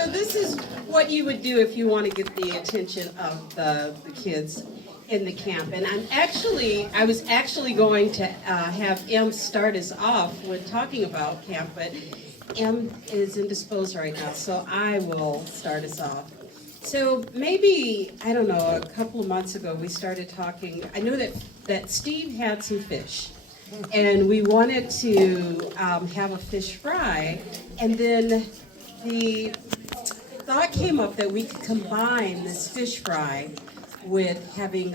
So this is what you would do if you want to get the attention of the kids in the camp. And I was actually going to have Em start us off with talking about camp, but Em is indisposed right now, so I will start us off. So maybe, I don't know, a couple of months ago, we started talking. I knew that Steve had some fish, and we wanted to have a fish fry, and then the thought came up that we could combine this fish fry with having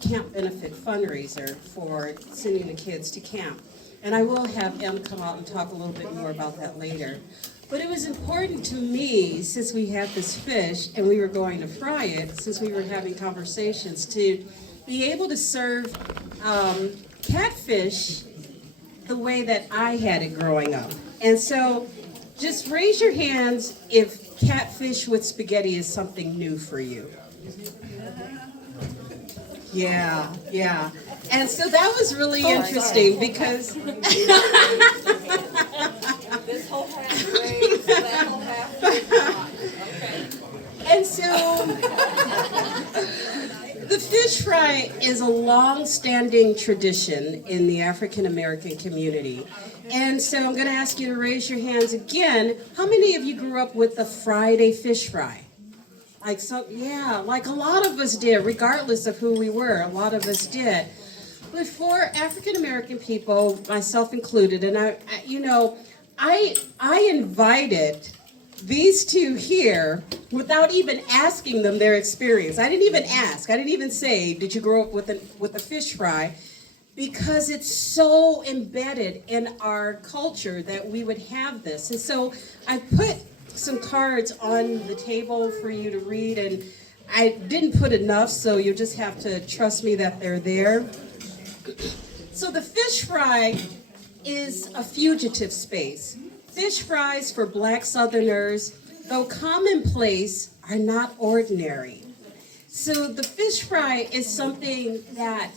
camp benefit fundraiser for sending the kids to camp. And I will have Em come out and talk a little bit more about that later. But it was important to me, since we had this fish and we were going to fry it, since we were having conversations, to be able to serve catfish the way that I had it growing up. And so just raise your hands if catfish with spaghetti is something new for you. Yeah, yeah. And so that was really interesting because This whole half raised, that whole half raised. Okay. and so the fish fry is a long-standing tradition in the African American community. And so I'm going to ask you to raise your hands again. How many of you grew up with the Friday fish fry? Like like a lot of us did, regardless of who we were, a lot of us did. But for African American people, myself included, and I invited these two here without even asking them their experience. I didn't even ask. I didn't even say, "Did you grow up with a fish fry?" Because it's so embedded in our culture that we would have this. And so I put some cards on the table for you to read, and I didn't put enough, so you'll just have to trust me that they're there. So the fish fry is a fugitive space. Fish fries for Black Southerners, though commonplace, are not ordinary. So the fish fry is something that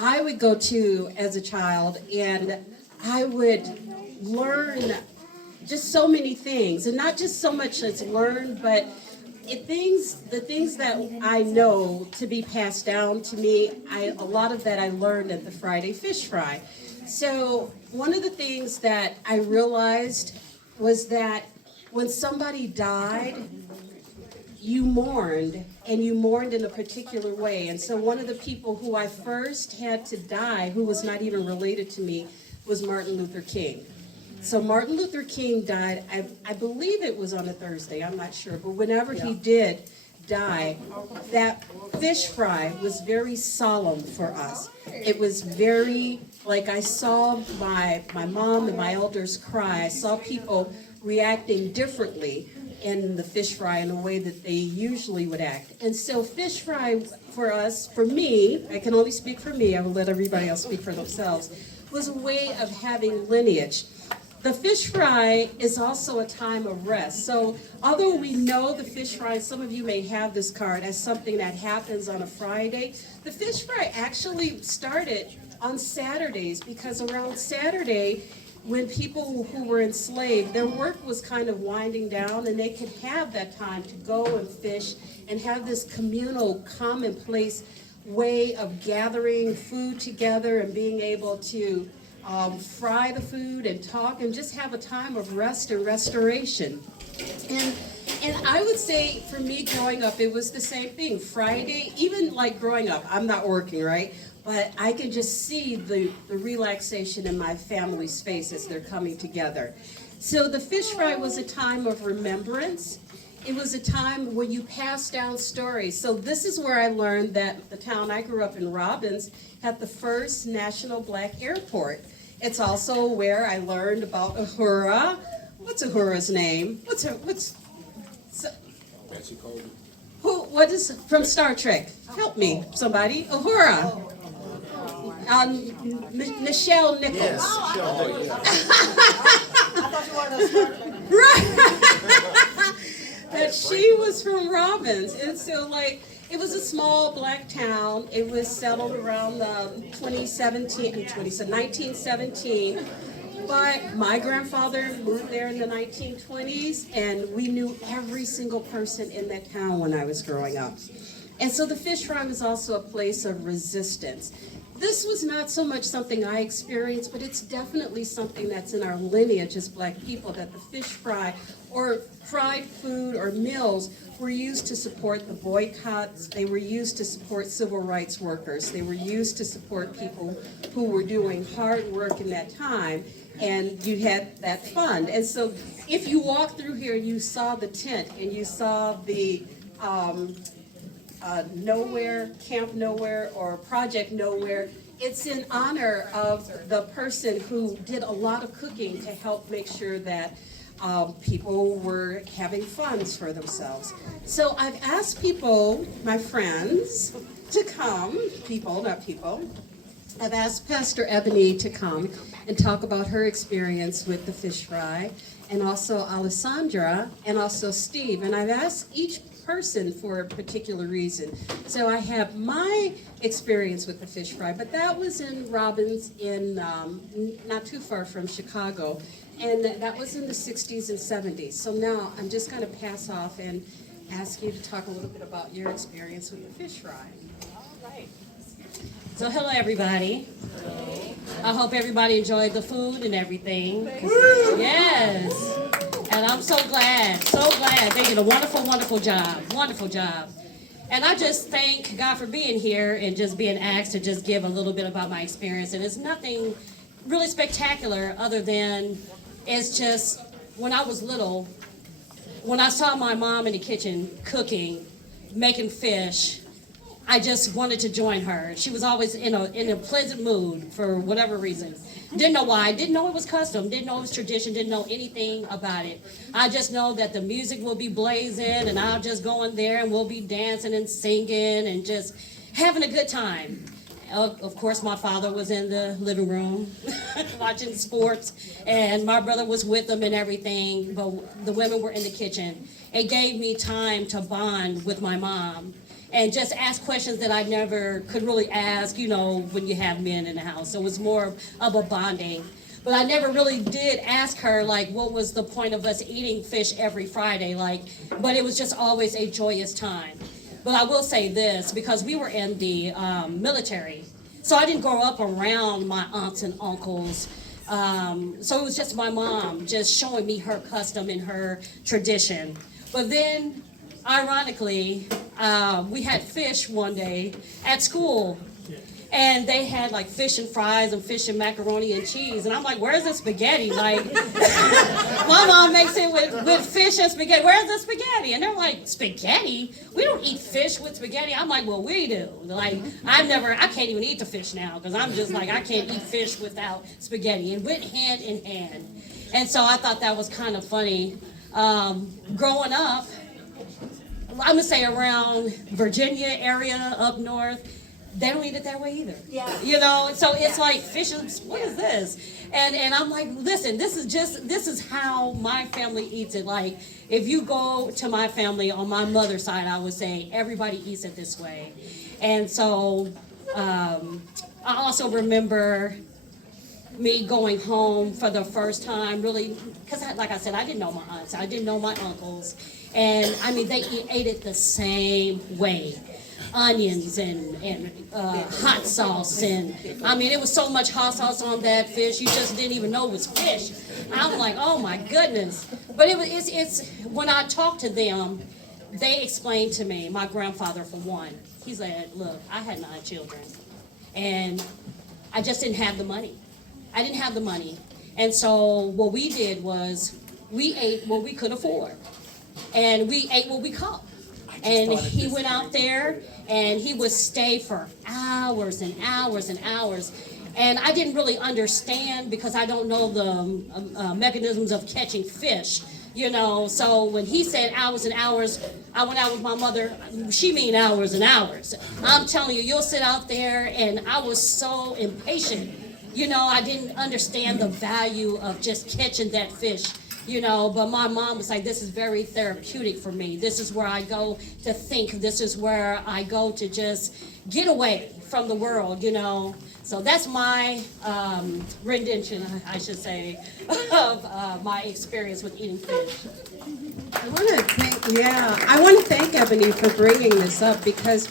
I would go to as a child, and I would learn just so many things, and not just so much as learn, but the things that I know to be passed down to me, a lot of that I learned at the Friday Fish Fry. So one of the things that I realized was that when somebody died, you mourned, and you mourned in a particular way. And so one of the people who I first had to die, who was not even related to me, was Martin Luther King. So Martin Luther King died, I believe it was on a Thursday, I'm not sure, but whenever he did die, that fish fry was very solemn for us. It was very, like I saw my mom and my elders cry. I saw people reacting differently in the fish fry in a way that they usually would act. And so fish fry for us, for me, I can only speak for me, I will let everybody else speak for themselves, was a way of having lineage. The fish fry is also a time of rest. So although we know the fish fry, some of you may have this card as something that happens on a Friday, the fish fry actually started on Saturdays, because around Saturday, when people who were enslaved, their work was kind of winding down, and they could have that time to go and fish and have this communal, commonplace way of gathering food together and being able to fry the food and talk and just have a time of rest and restoration. And I would say for me growing up, it was the same thing. Friday, even like growing up, I'm not working, right? But I can just see the relaxation in my family's face as they're coming together. So the fish fry was a time of remembrance. It was a time where you pass down stories. So this is where I learned that the town I grew up in, Robbins, had the first national black airport. It's also where I learned about Uhura. What's Uhura's name? Betsy Colby. What is, from Star Trek? Help me, somebody. Uhura. Nichelle Nichols. Yes. I thought you wanted to start like Right. That she was from Robbins. And so, like, it was a small black town. It was settled around 1917. But my grandfather moved there in the 1920s, and we knew every single person in that town when I was growing up. And so the fish fry was also a place of resistance. This was not so much something I experienced, but it's definitely something that's in our lineage as Black people, that the fish fry or fried food or meals were used to support the boycotts. They were used to support civil rights workers. They were used to support people who were doing hard work in that time, and you had that fund. And so if you walked through here and you saw the tent and you saw the Nowhere, Camp Nowhere, or Project Nowhere, it's in honor of the person who did a lot of cooking to help make sure that people were having funds for themselves. So I've asked people, my friends, to come, people, not people. I've asked Pastor Ebony to come and talk about her experience with the fish fry, and also Alessandra, and also Steve. And I've asked each person for a particular reason. So I have my experience with the fish fry, but that was in Robbins in not too far from Chicago, and that was in the 60s and 70s. So now I'm just going to pass off and ask you to talk a little bit about your experience with the fish fry. All right. So hello everybody. I hope everybody enjoyed the food and everything. Yes. And I'm so glad. They did a wonderful job. And I just thank God for being here and just being asked to just give a little bit about my experience. And it's nothing really spectacular other than it's just when I was little, when I saw my mom in the kitchen cooking, making fish, I just wanted to join her. She was always in a pleasant mood for whatever reason. Didn't know why, didn't know it was custom, didn't know it was tradition, didn't know anything about it. I just know that the music will be blazing and I'll just go in there and we'll be dancing and singing and just having a good time. Of course, my father was in the living room watching sports, and my brother was with them and everything, but the women were in the kitchen. It gave me time to bond with my mom and just ask questions that I never could really ask, when you have men in the house. So it was more of a bonding. But I never really did ask her, what was the point of us eating fish every Friday, but it was just always a joyous time. But I will say this, because we were in the military, so I didn't grow up around my aunts and uncles. So it was just my mom just showing me her custom and her tradition. But then, ironically, we had fish one day at school. And they had fish and fries and fish and macaroni and cheese. And I'm like, where's the spaghetti? My mom makes it with fish and spaghetti. Where's the spaghetti? And they're like, spaghetti? We don't eat fish with spaghetti. I'm like, well, we do. I can't even eat the fish now because I'm just I can't eat fish without spaghetti. It went hand in hand. And so I thought that was kind of funny. Growing up, I'm gonna say around Virginia area up north, they don't eat it that way either. Yeah. So it's like fish and what is this? And I'm like, listen, this is how my family eats it. If you go to my family on my mother's side, I would say everybody eats it this way. And so I also remember me going home for the first time, really, because like I said, I didn't know my aunts, I didn't know my uncles, and they ate it the same way. Onions and hot sauce, and it was so much hot sauce on that fish, you just didn't even know it was fish. I'm like, oh my goodness. But it's when I talked to them, they explained to me, my grandfather for one, he said, look, I had 9 children, and I just didn't have the money. I didn't have the money. And so what we did was we ate what we could afford, and we ate what we caught. And he went out there and he would stay for hours and hours and hours. And I didn't really understand because I don't know the mechanisms of catching fish, So when he said hours and hours, I went out with my mother. She mean hours and hours. I'm telling you, you'll sit out there, and I was so impatient. I didn't understand the value of just catching that fish But my mom was like, this is very therapeutic for me. This is where I go to think. This is where I go to just get away from the world. So that's my rendition, I should say, of my experience with eating fish. I want to thank Ebony for bringing this up because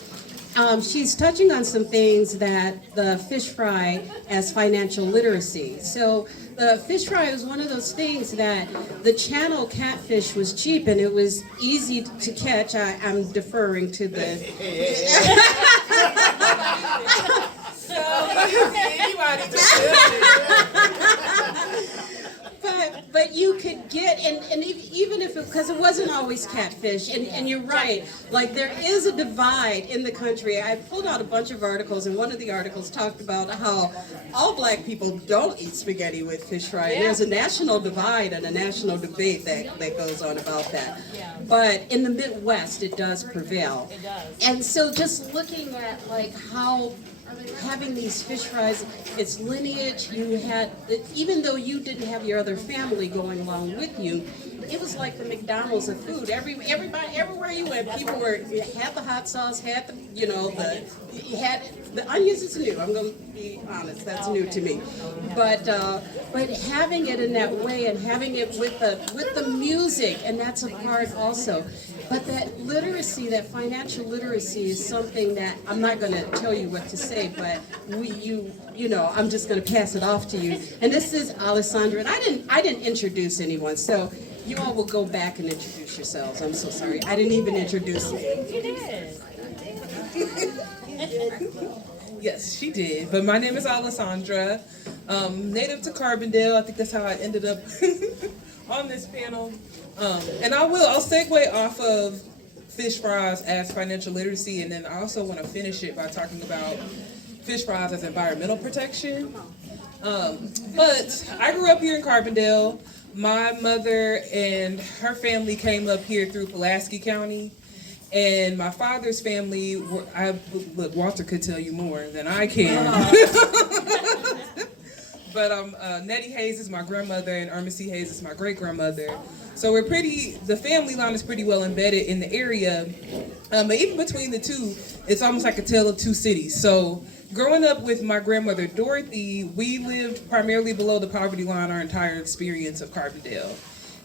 she's touching on some things that the fish fry as financial literacy. So the fish fry is one of those things that the channel catfish was cheap and it was easy to catch. I'm deferring to the. Anybody just But you could get, and even if because it wasn't always catfish, and you're right, like there is a divide in the country. I pulled out a bunch of articles, and one of the articles talked about how all black people don't eat spaghetti with fish fry. Yeah. There's a national divide and a national debate that goes on about that. Yeah. But in the Midwest, it does prevail. It does. And so just looking at like how having these fish fries, its lineage, you had, even though you didn't have your other family going along with you, it was like the McDonald's of food. Everybody, everywhere you went, people had the hot sauce, had the, you had the onions is new. I'm going to be honest, that's new to me. But having it in that way and having it with the music, and that's a part also. But that literacy, that financial literacy, is something that I'm not going to tell you what to say, but I'm just going to pass it off to you. And this is Alessandra, and I didn't introduce anyone, so you all will go back and introduce yourselves. I'm so sorry, I didn't even introduce me. You did. Yes, she did. But my name is Alessandra, native to Carbondale. I think that's how I ended up on this panel. And I'll segue off of fish fries as financial literacy, and then I also want to finish it by talking about fish fries as environmental protection. But I grew up here in Carbondale. My mother and her family came up here through Pulaski County. And my father's family, look, Walter could tell you more than I can. But Nettie Hayes is my grandmother and Irma C. Hayes is my great-grandmother. So the family line is pretty well embedded in the area. But even between the two, it's almost like a tale of two cities. So growing up with my grandmother, Dorothy, we lived primarily below the poverty line our entire experience of Carbondale.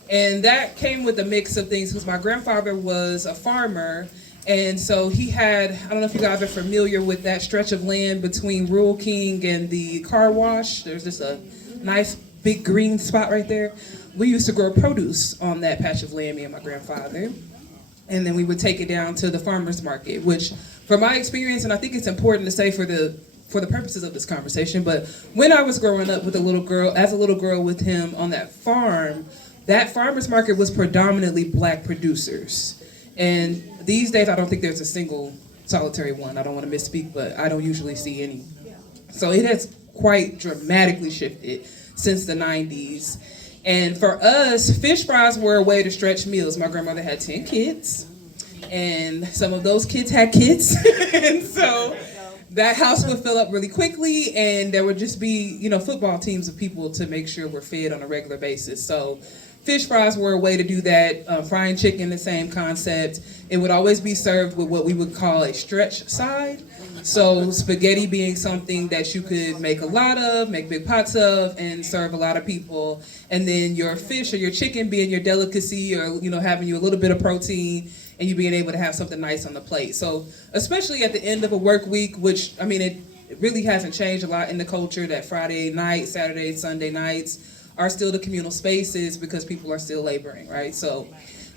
And that came with a mix of things because my grandfather was a farmer. And so he had, I don't know if you guys are familiar with that stretch of land between Rural King and the car wash. There's just a nice big green spot right there. We used to grow produce on that patch of land, me and my grandfather. And then we would take it down to the farmer's market, which from my experience, and I think it's important to say for the purposes of this conversation, but when I was growing up with as a little girl with him on that farm, that farmer's market was predominantly black producers. And these days, I don't think there's a single solitary one. I don't want to misspeak, but I don't usually see any. So it has quite dramatically shifted since the 90s. And for us, fish fries were a way to stretch meals. My grandmother had 10 kids, and some of those kids had kids. And so that house would fill up really quickly, and there would just be, football teams of people to make sure we're fed on a regular basis. So fish fries were a way to do that. Frying chicken, the same concept. It would always be served with what we would call a stretch side. So spaghetti being something that you could make a lot of, make big pots of, and serve a lot of people. And then your fish or your chicken being your delicacy, or having you a little bit of protein, and you being able to have something nice on the plate. So especially at the end of a work week, which it really hasn't changed a lot in the culture, that Friday night, Saturday, Sunday nights are still the communal spaces because people are still laboring, right? So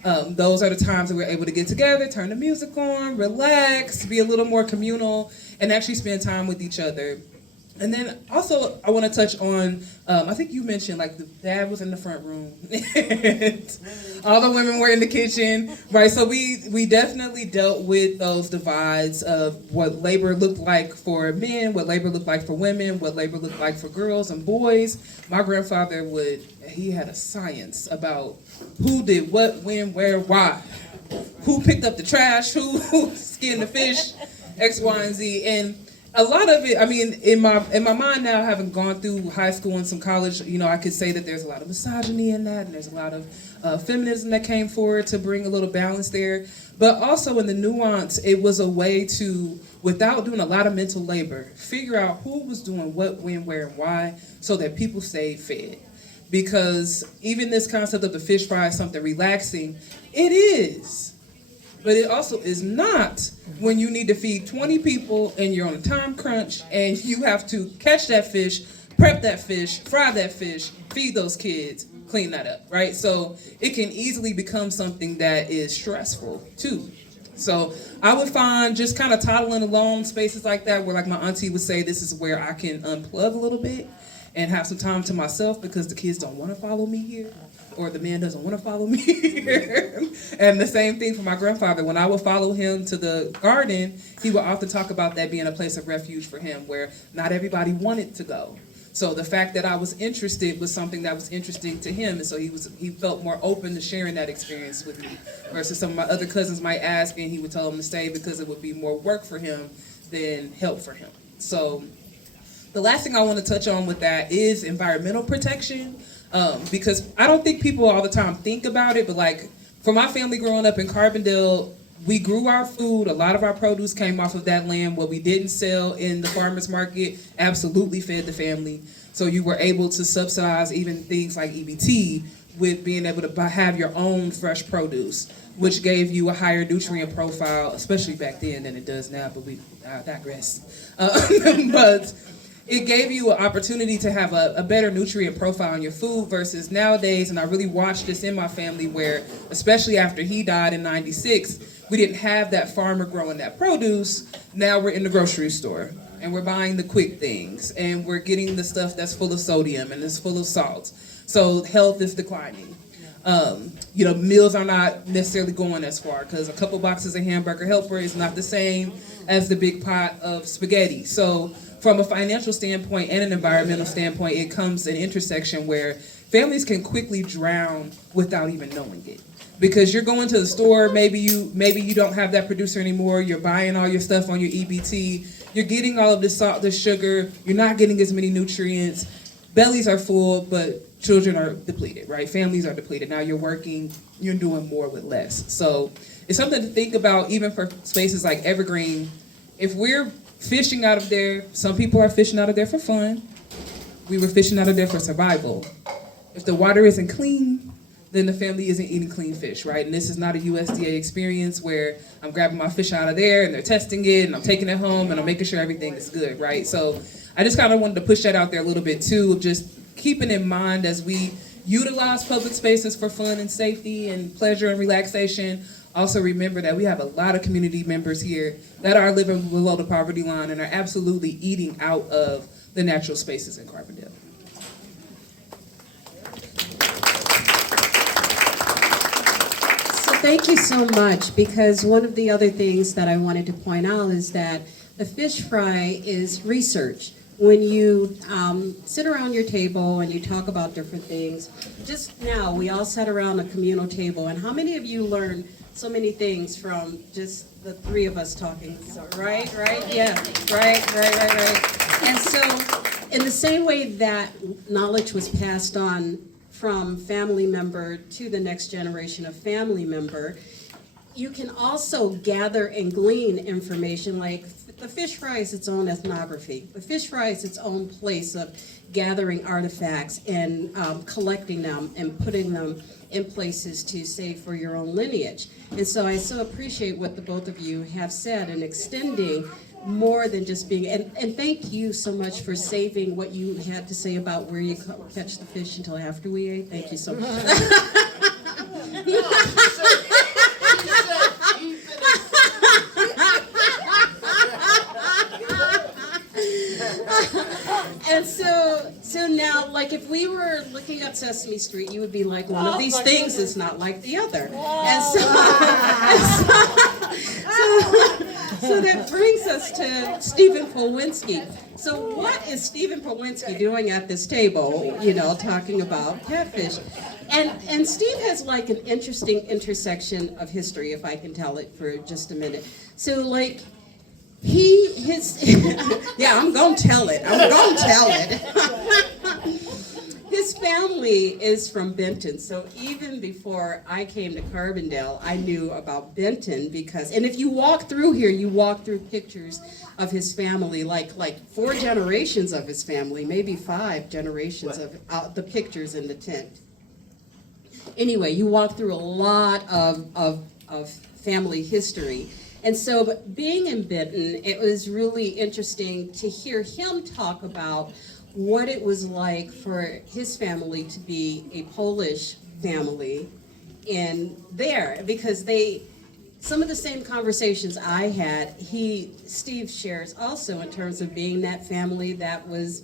those are the times that we're able to get together, turn the music on, relax, be a little more communal, and actually spend time with each other. And then also I want to touch on, I think you mentioned the dad was in the front room, and all the women were in the kitchen, right? So we definitely dealt with those divides of what labor looked like for men, what labor looked like for women, what labor looked like for girls and boys. My grandfather he had a science about who did what, when, where, why, who picked up the trash, who skinned the fish, X, Y, and Z. And A lot of it, I mean, in my mind now, having gone through high school and some college, I could say that there's a lot of misogyny in that, and there's a lot of feminism that came forward to bring a little balance there. But also in the nuance, it was a way to, without doing a lot of mental labor, figure out who was doing what, when, where, and why, so that people stayed fed. Because even this concept of the fish fry is something relaxing, it is. But it also is not when you need to feed 20 people and you're on a time crunch and you have to catch that fish, prep that fish, fry that fish, feed those kids, clean that up, right? So it can easily become something that is stressful too. So I would find just kind of toddling alone spaces like that where, like my auntie would say, this is where I can unplug a little bit and have some time to myself because the kids don't want to follow me here, or the man doesn't want to follow me here. And the same thing for my grandfather. When I would follow him to the garden, he would often talk about that being a place of refuge for him where not everybody wanted to go. So the fact that I was interested was something that was interesting to him, and so he felt more open to sharing that experience with me. Versus some of my other cousins might ask, and he would tell them to stay because it would be more work for him than help for him. So the last thing I want to touch on with that is environmental protection, because I don't think people all the time think about it, but like for my family growing up in Carbondale, we grew our food. A lot of our produce came off of that land. What we didn't sell in the farmer's market absolutely fed the family. So you were able to subsidize even things like EBT with being able to have your own fresh produce, which gave you a higher nutrient profile, especially back then than it does now, but we digress. But it gave you an opportunity to have a better nutrient profile in your food versus nowadays, and I really watched this in my family where, especially after he died in '96, we didn't have that farmer growing that produce. Now we're in the grocery store and we're buying the quick things and we're getting the stuff that's full of sodium and is full of salt. So health is declining. Meals are not necessarily going as far because a couple boxes of Hamburger Helper is not the same as the big pot of spaghetti. So from a financial standpoint and an environmental standpoint, it comes an intersection where families can quickly drown without even knowing it. Because you're going to the store, maybe you don't have that producer anymore, you're buying all your stuff on your EBT, you're getting all of the salt, the sugar, you're not getting as many nutrients, bellies are full, but children are depleted, right? Families are depleted. Now you're working, you're doing more with less. So it's something to think about even for spaces like Evergreen. If we're fishing out of there, some people are fishing out of there for fun. We were fishing out of there for survival. If the water isn't clean, then the family isn't eating clean fish, right? And this is not a USDA experience where I'm grabbing my fish out of there and they're testing it and I'm taking it home and I'm making sure everything is good, right? So I just kind of wanted to push that out there a little bit too, just keeping in mind as we utilize public spaces for fun and safety and pleasure and relaxation. Also remember that we have a lot of community members here that are living below the poverty line and are absolutely eating out of the natural spaces in Carbondale. So thank you so much, because one of the other things that I wanted to point out is that the fish fry is research. When you sit around your table and you talk about different things, just now we all sat around a communal table, and how many of you learned so many things from just the three of us talking? So, right? Yeah, right. And so in the same way that knowledge was passed on from family member to the next generation of family member, you can also gather and glean information. Like the fish fry is its own ethnography. The fish fry is its own place of gathering artifacts and collecting them and putting them in places to save for your own lineage. And so I so appreciate what the both of you have said and extending more than just being, and thank you so much for saving what you had to say about where you catch the fish until after we ate. Thank you so much. And so now, like if we were looking at Sesame Street, you would be like, one of these things is not like the other. So that brings us to Stephen Polwinski. So what is Stephen Polwinski doing at this table, talking about catfish? And Steve has like an interesting intersection of history, if I can tell it for just a minute. So like, Yeah, I'm gonna tell it. I'm gonna tell it. His family is from Benton, so even before I came to Carbondale, I knew about Benton because, and if you walk through here, you walk through pictures of his family, like 4 generations of his family, maybe 5 generations of the pictures in the tent. Anyway, you walk through a lot of family history. And so, but being in Benton, it was really interesting to hear him talk about what it was like for his family to be a Polish family in there, because some of the same conversations I had, Steve shares also in terms of being that family that was,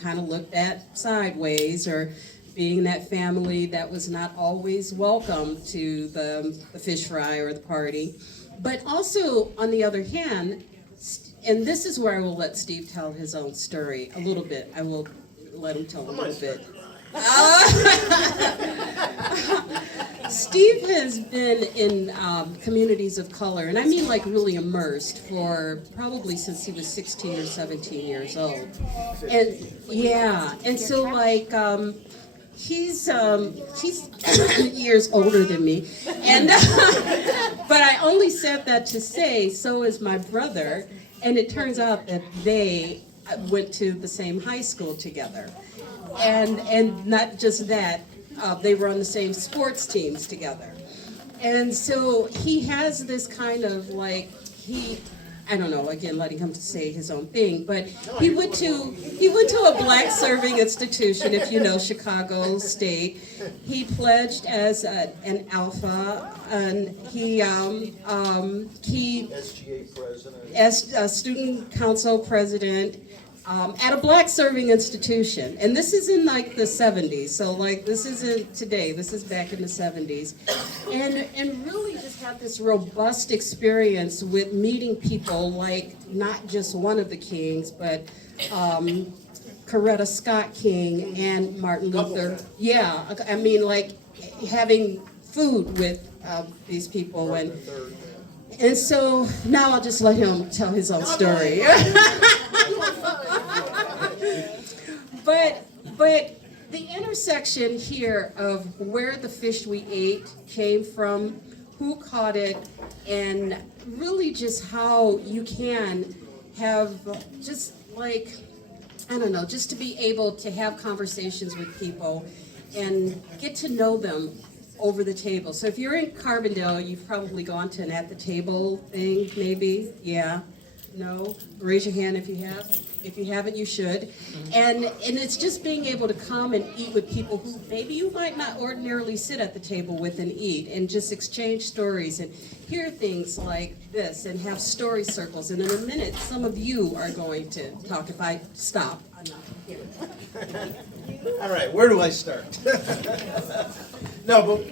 kind of looked at sideways, or being that family that was not always welcome to the fish fry or the party. But also, on the other hand, and this is where I will let Steve tell his own story a little bit. I will let him tell a little bit. Steve has been in communities of color, and I mean like really immersed, for probably since he was 16 or 17 years old. And yeah, and so like he's years older than me, and but I only said that to say so is my brother, and it turns out that they went to the same high school together, and not just that, they were on the same sports teams together, and so he has this kind of like I don't know, again, letting him to say his own thing, but he went to a black serving institution, if you know Chicago State. He pledged as an Alpha, and he SGA president. as a student council president, at a black serving institution. And this is in like the 70s, so like this isn't today, this is back in the 70s. And really just had this robust experience with meeting people like not just one of the Kings, but Coretta Scott King and Martin Luther. Yeah, I mean like having food with these people. And so now I'll just let him tell his own story. But the intersection here of where the fish we ate came from, who caught it, and really just how you can have just like, I don't know, just to be able to have conversations with people and get to know them over the table. So if you're in Carbondale, you've probably gone to an at the table thing, maybe. Yeah? No? Raise your hand if you have. If you haven't, you should. And it's just being able to come and eat with people who maybe you might not ordinarily sit at the table with and eat, and just exchange stories and hear things like this and have story circles. And in a minute, some of you are going to talk if I stop. I'm not here. All right, where do I start? No, but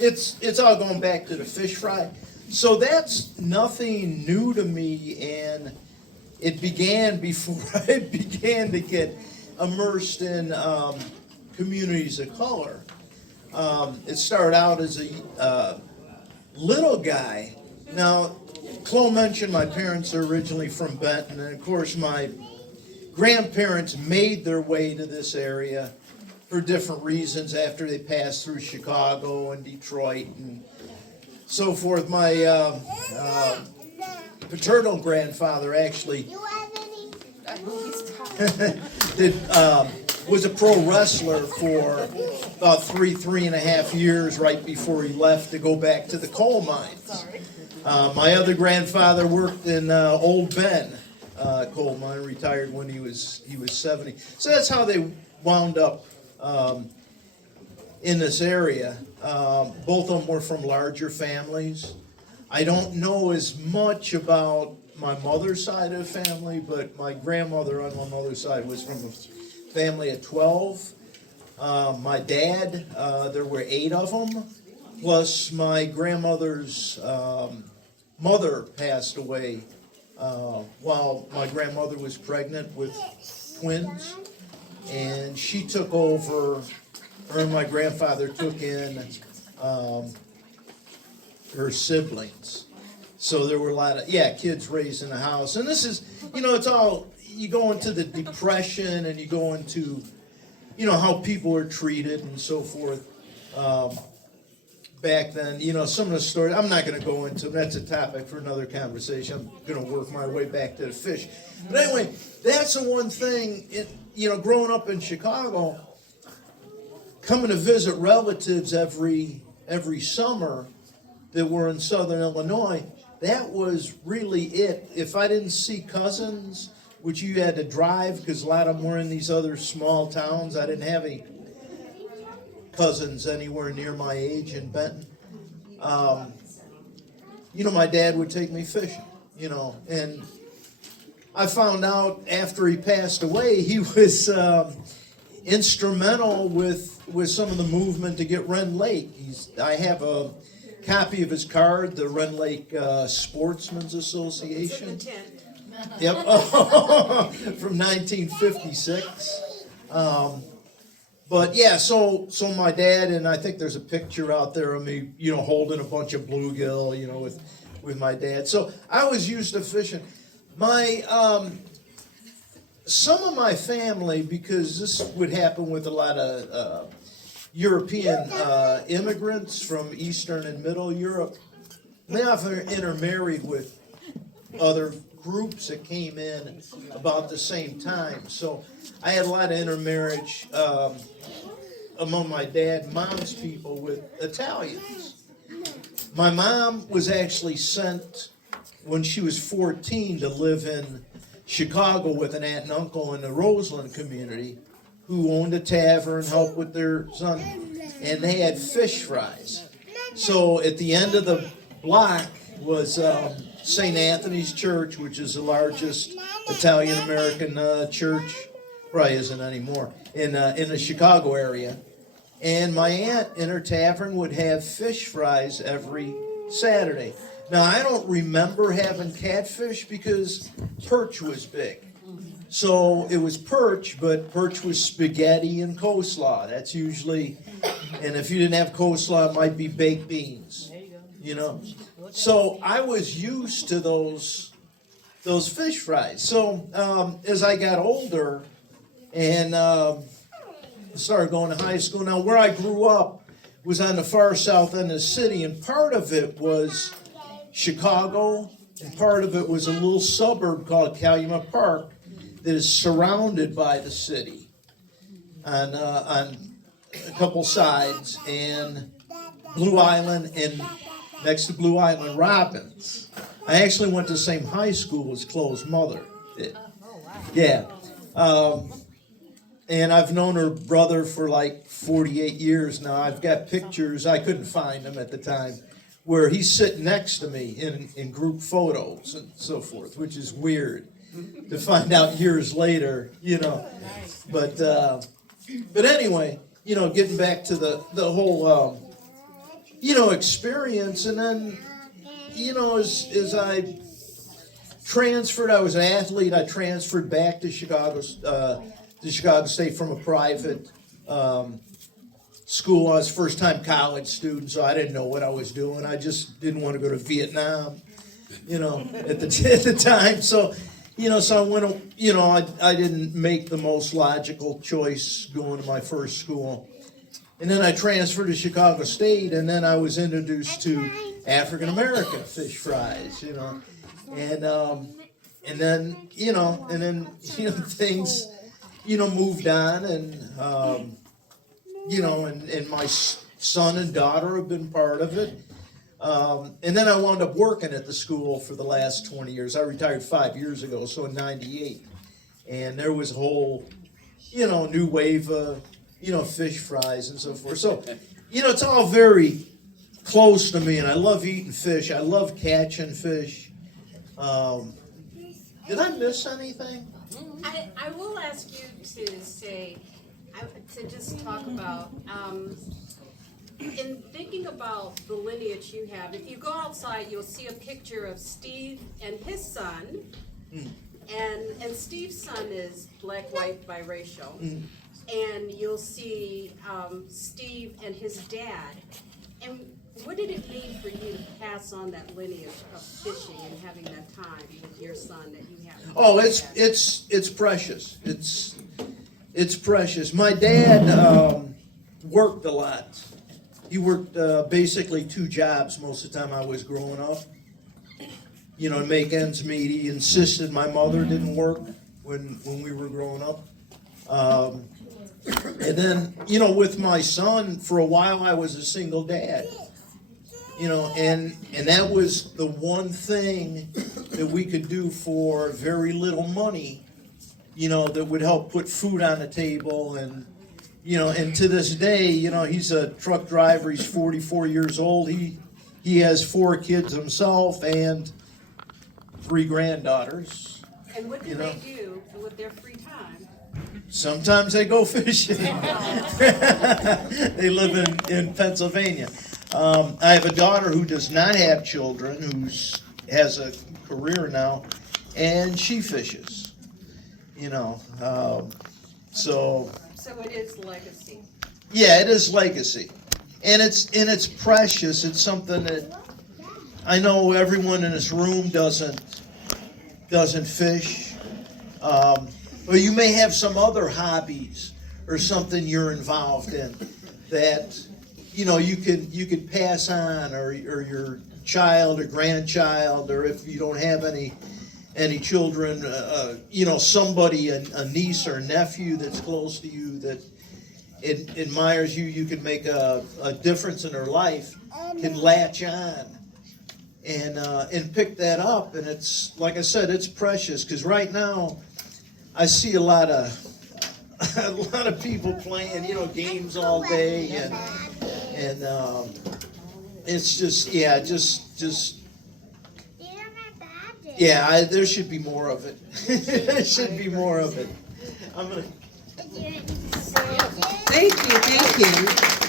it's all going back to the fish fry. So that's nothing new to me, and it began before I began to get immersed in communities of color. It started out as a little guy. Now, Chloe mentioned my parents are originally from Benton, and of course my grandparents made their way to this area for different reasons after they passed through Chicago and Detroit and so forth. My paternal grandfather actually was a pro wrestler for about 3.5 years right before he left to go back to the coal mines. My other grandfather worked in Old Bend coal mine, retired when he was 70. So that's how they wound up in this area. Both of them were from larger families. I don't know as much about my mother's side of the family, but my grandmother on my mother's side was from a family of 12. My dad, there were 8 of them, plus my grandmother's mother passed away while my grandmother was pregnant with twins, and she took over, her and my grandfather took in her siblings. So there were a lot of, kids raised in the house. And this is, it's all, you go into the Depression and you go into, how people are treated and so forth. Back then, some of the stories, I'm not going to go into, that's a topic for another conversation. I'm going to work my way back to the fish. But anyway, that's the one thing, growing up in Chicago, coming to visit relatives every summer that were in Southern Illinois, that was really it. If I didn't see cousins, which you had to drive, because a lot of them were in these other small towns, I didn't have any cousins anywhere near my age in Benton. My dad would take me fishing, and I found out after he passed away, he was instrumental with some of the movement to get Rend Lake. I have a copy of his card, the Rend Lake Sportsmen's Association. Yep, from 1956. But yeah, so my dad, and I think there's a picture out there of me, holding a bunch of bluegill, with my dad. So I was used to fishing. My some of my family, because this would happen with a lot of European immigrants from Eastern and Middle Europe, they often intermarried with other groups that came in about the same time. So I had a lot of intermarriage among my dad and mom's people with Italians. My mom was actually sent when she was 14 to live in Chicago with an aunt and uncle in the Roseland community who owned a tavern, helped with their son, and they had fish fries. So at the end of the block was St. Anthony's Church, which is the largest Italian-American church, probably isn't anymore, in the Chicago area. And my aunt in her tavern would have fish fries every Saturday. Now, I don't remember having catfish because perch was big. So it was perch, but perch was spaghetti and coleslaw. That's usually, and if you didn't have coleslaw, it might be baked beans, So I was used to those fish fries. So as I got older and started going to high school, now where I grew up was on the far south end of the city, and part of it was Chicago, and part of it was a little suburb called Calumet Park that is surrounded by the city on a couple sides, and Blue Island, and next to Blue Island, Robbins. I actually went to the same high school as Chloe's mother did. Yeah. And I've known her brother for like 48 years now. I've got pictures, I couldn't find them at the time, where he's sitting next to me in group photos and so forth, which is weird to find out years later, But anyway, getting back to the whole, experience. And then, as I transferred, I was an athlete. I transferred back to Chicago State from a private school. I was a first-time college student, so I didn't know what I was doing. I just didn't want to go to Vietnam, at the time. So, so I went, I didn't make the most logical choice going to my first school. And then I transferred to Chicago State, and then I was introduced to African-American fish fries, And then, things, moved on, and, and my son and daughter have been part of it. And then I wound up working at the school for the last 20 years. I retired 5 years ago, so in 98. And there was a whole, new wave of, fish fries and so forth. So, it's all very close to me, and I love eating fish. I love catching fish. Did I miss anything? I will ask you to say, to just talk about, in thinking about the lineage you have, if you go outside, you'll see a picture of Steve and his son. And Steve's son is black-white biracial. And you'll see Steve and his dad. And What did it mean for you to pass on that lineage of fishing and having that time with your son that you have? Oh, it's precious. It's precious. My dad worked a lot. He worked basically 2 jobs most of the time I was growing up. You know, to make ends meet. He insisted my mother didn't work when we were growing up. And then, you know, with my son, for a while I was a single dad. You know, and that was the one thing that we could do for very little money, you know, that would help put food on the table. And, you know, and to this day, you know, he's a truck driver. He's 44 years old. He has 4 kids himself and 3 granddaughters. And what do You know. they do with their free time? Sometimes they go fishing. They live in Pennsylvania. I have a daughter who does not have children, who has a career now, and she fishes. You know, so So it is legacy. yeah, it is legacy, and it's precious. It's something that I know everyone in this room doesn't fish. Or you may have some other hobbies or something you're involved in that, you know, you could pass on, or your child or grandchild, or if you don't have any children, you know, somebody, a niece or nephew that's close to you that admires you, you can make a difference in their life, can latch on and pick that up. And it's, like I said, it's precious, because right now I see a lot of people playing, you know, games all day, and it's just, yeah, yeah, there should be more of it. There should be more of it. I'm gonna. Thank you, thank you.